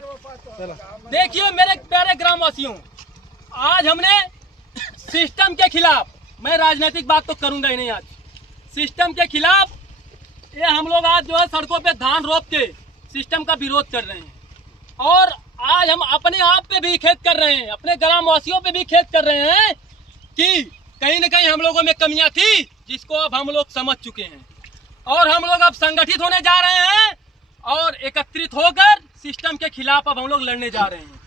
देखिए मेरे प्यारे ग्रामवासियों, आज हमने सिस्टम के खिलाफ, मैं राजनीतिक बात तो करूंगा ही नहीं, आज सिस्टम के खिलाफ ये हम लोग आज जो है सड़कों पे धान रोप के सिस्टम का विरोध कर रहे हैं। और आज हम अपने आप पे भी खेद कर रहे हैं, अपने ग्रामवासियों पे भी खेद कर रहे हैं कि कहीं न कहीं हम लोगों में कमियां थी, जिसको अब हम लोग समझ चुके हैं। और हम लोग अब संगठित होने जा रहे हैं और एकत्रित होकर सिस्टम के खिलाफ अब हम लोग लड़ने जा रहे हैं।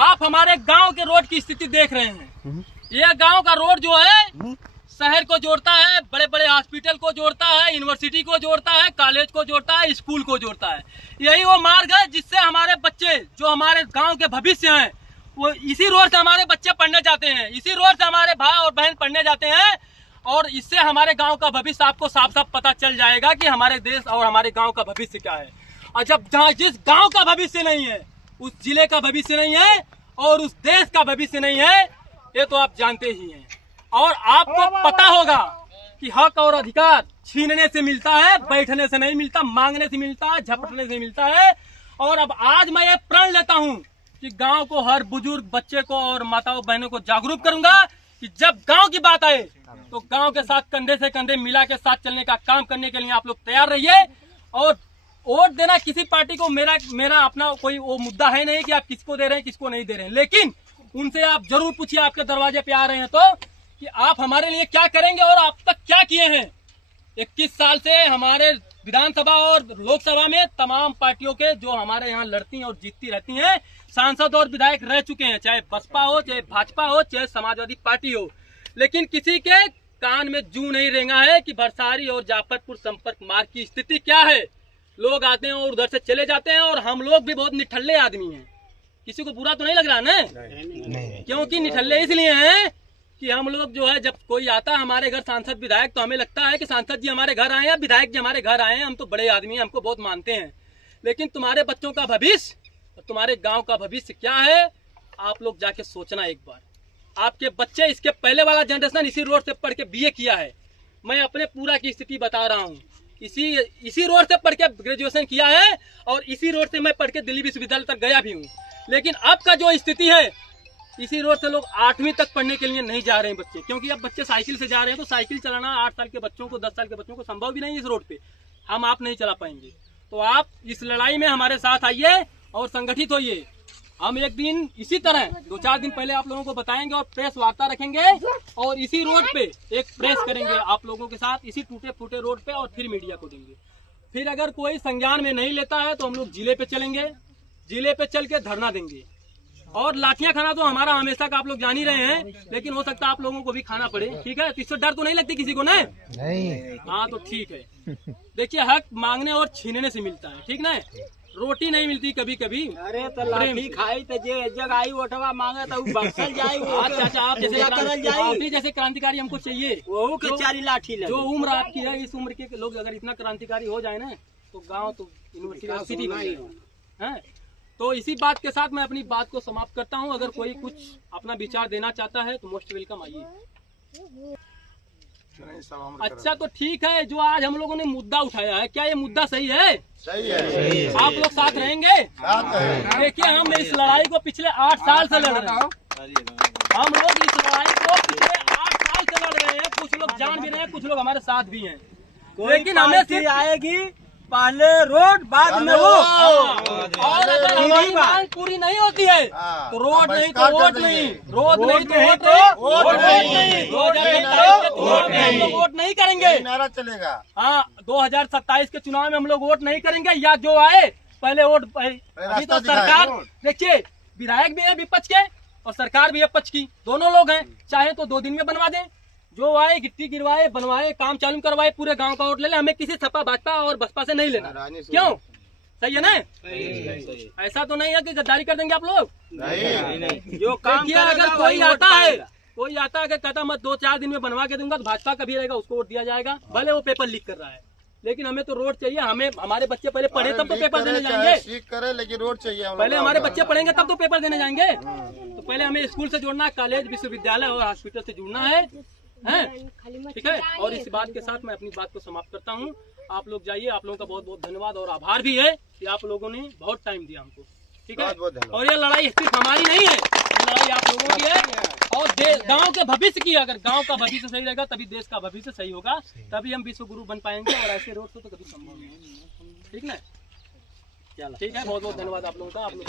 आप हमारे गांव के रोड की स्थिति देख रहे हैं। यह गांव का रोड जो है शहर को जोड़ता है, बड़े बड़े हॉस्पिटल को जोड़ता है, यूनिवर्सिटी को जोड़ता है, कॉलेज को जोड़ता है, स्कूल को जोड़ता है। यही वो मार्ग है जिससे हमारे बच्चे, जो हमारे गांव के भविष्य हैं, वो इसी रोड से हमारे बच्चे पढ़ने जाते हैं, इसी रोड से हमारे भाई और बहन पढ़ने जाते हैं। और इससे हमारे गांव का भविष्य आपको साफ साफ पता चल जाएगा कि हमारे देश और हमारे गांव का भविष्य क्या है। और जब जहाँ जिस गांव का भविष्य नहीं है, उस जिले का भविष्य नहीं है और उस देश का भविष्य नहीं है, ये तो आप जानते ही हैं। और आपको पता होगा कि हक और अधिकार छीनने से मिलता है, बैठने से नहीं मिलता, मांगने से मिलता है, झपटने से मिलता है। और अब आज मैं ये प्रण लेता हूँ कि गांव को, हर बुजुर्ग बच्चे को और माताओं बहनों को जागरूक करूंगा कि जब गांव की बात आए तो गांव के साथ कंधे से कंधे मिला के साथ चलने का काम करने के लिए आप लोग तैयार रहिए। और वोट देना किसी पार्टी को मेरा अपना कोई वो मुद्दा है नहीं कि आप किसको दे रहे हैं किसको नहीं दे रहे हैं, लेकिन उनसे आप जरूर पूछिए, आपके दरवाजे पे आ रहे हैं तो, कि आप हमारे लिए क्या करेंगे और आप तक क्या किए हैं। 21 साल से हमारे विधानसभा और लोकसभा में तमाम पार्टियों के जो हमारे यहाँ लड़ती और जीतती रहती हैं, सांसद और विधायक रह चुके हैं, चाहे बसपा हो, चाहे भाजपा हो, चाहे समाजवादी पार्टी हो, लेकिन किसी के कान में जू नहीं रेंगा है कि भरसारी और जाफरपुर संपर्क मार्ग की स्थिति क्या है। लोग आते हैं और उधर से चले जाते हैं और हम लोग भी बहुत निठल्ले आदमी हैं। किसी को बुरा तो नहीं लग रहा ना? नहीं। क्योंकि निठल्ले इसलिए हैं कि हम लोग जो है, जब कोई आता है हमारे घर सांसद विधायक, तो हमें लगता है कि सांसद जी हमारे घर आए हैं, विधायक जी हमारे घर आए हैं, हम तो बड़े आदमी हैं, हमको बहुत मानते हैं। लेकिन तुम्हारे बच्चों का भविष्य, तुम्हारे गांव का भविष्य क्या है, आप लोग जाके सोचना एक बार। आपके बच्चे, इसके पहले वाला जनरेशन इसी रोड से पढ़ के बीए किया है। मैं अपने पूरा की स्थिति बता रहा हूँ, इसी रोड से पढ़ के ग्रेजुएशन किया है और इसी रोड से मैं पढ़ के दिल्ली विश्वविद्यालय तक गया भी हूँ। लेकिन अब का जो स्थिति है, इसी रोड से लोग 8वीं तक पढ़ने के लिए नहीं जा रहे हैं बच्चे, क्योंकि अब बच्चे साइकिल से जा रहे हैं। तो साइकिल चलाना 8 साल के बच्चों को, 10 साल के बच्चों को संभव भी नहीं है इस रोड पे, आप नहीं चला पाएंगे। तो आप इस लड़ाई में हमारे साथ आइए और संगठित होइए। हम एक दिन इसी तरह 2-4 दिन पहले आप लोगों को बताएंगे और प्रेस वार्ता रखेंगे और इसी रोड पे एक प्रेस करेंगे आप लोगों के साथ, इसी टूटे फूटे रोड पे, और फिर मीडिया को देंगे। फिर अगर कोई संज्ञान में नहीं लेता है तो हम लोग जिले पे चलेंगे, जिले पे चल के धरना देंगे। और लाठियां खाना तो हमारा हमेशा का आप लोग जान ही रहे हैं, लेकिन हो सकता है आप लोगों को भी खाना पड़े, ठीक है? इससे डर तो नहीं लगती किसी को? नहीं। हाँ तो ठीक है। देखिए, हक मांगने और छीनने से मिलता है, ठीक ना? रोटी नहीं मिलती कभी कभी। अरे तो लाठी खाई तो जे जग आई वोटवा मांगे तो बक्सल जाए। अच्छा, आप जैसे क्रांतिकारी हमको चाहिए, वो चारी लाठी जो उम्र आपकी है, इस उम्र के लोग अगर इतना क्रांतिकारी हो जाए ना, तो गाँव तो यूनिवर्सिटी है। तो इसी बात के साथ मैं अपनी बात को समाप्त करता हूं। अगर कोई कुछ अपना विचार देना चाहता है तो मोस्ट वेलकम, आइए। अच्छा तो ठीक है, जो आज हम लोगों ने मुद्दा उठाया है, क्या ये मुद्दा सही है? सही है। आप लोग साथ रहेंगे? देखिए, हम इस लड़ाई को पिछले 8 साल से लड़ रहे हैं। हम लोग इस लड़ाई को पिछले 8 साल से लड़ रहे हैं। कुछ लोग जान भी रहे हैं, कुछ लोग हमारे साथ भी हैं, लेकिन हमें सिर्फ आएगी पहले रोड बाद में वो। और अगर हमारी मांग पूरी नहीं होती है तो रोड नहीं तो वोट नहीं, रोड नहीं तो वोट नहीं, 2027 में हम लोग वोट नहीं करेंगे, नारा चलेगा। हाँ, 2027 के चुनाव में हम लोग वोट नहीं करेंगे, या जो आए पहले वोट। अभी तो सरकार देखिए, विधायक भी है विपक्ष के और सरकार भी है पक्ष की, दोनों लोग हैं। चाहे तो 2 दिन में बनवा दें, जो आए गिट्टी गिरवाए, बनवाए, काम चालू करवाए, पूरे गांव का वोट ले ले। हमें किसी सपा भाजपा और बसपा से नहीं लेना। क्यों? सही है ना? ऐसा तो नहीं है कि गद्दारी कर देंगे आप लोग। नहीं। जो काम किया, अगर कोई आता है कि कहता मैं 2-4 दिन में बनवा के दूंगा, तो भाजपा का भी रहेगा, उसको वोट दिया जाएगा, भले वो पेपर लीक कर रहा है। लेकिन हमें तो रोड चाहिए। हमें हमारे बच्चे पहले पढ़े तब तो पेपर देने जाएंगे। ठीक करे, लेकिन रोड चाहिए। पहले हमारे बच्चे पढ़ेंगे तब तो पेपर देने जाएंगे। तो पहले हमें स्कूल से जुड़ना है, कॉलेज, विश्वविद्यालय और हॉस्पिटल से जुड़ना है, ठीक है? और इस बात के साथ मैं अपनी बात को समाप्त करता हूँ। आप लोग जाइए। आप लोगों का बहुत बहुत धन्यवाद और आभार भी है कि आप लोगों ने बहुत टाइम दिया हमको। ठीक है। और ये लड़ाई सिर्फ हमारी नहीं है, ये लड़ाई आप लोगों की है और गांव के भविष्य की। अगर गांव का भविष्य सही रहेगा तभी देश का भविष्य सही होगा, तभी हम विश्व गुरु बन पाएंगे। और ऐसे रोड तो कभी संभव नहीं है, ठीक ना। ठीक है, बहुत बहुत धन्यवाद आप लोगों का। आप लोग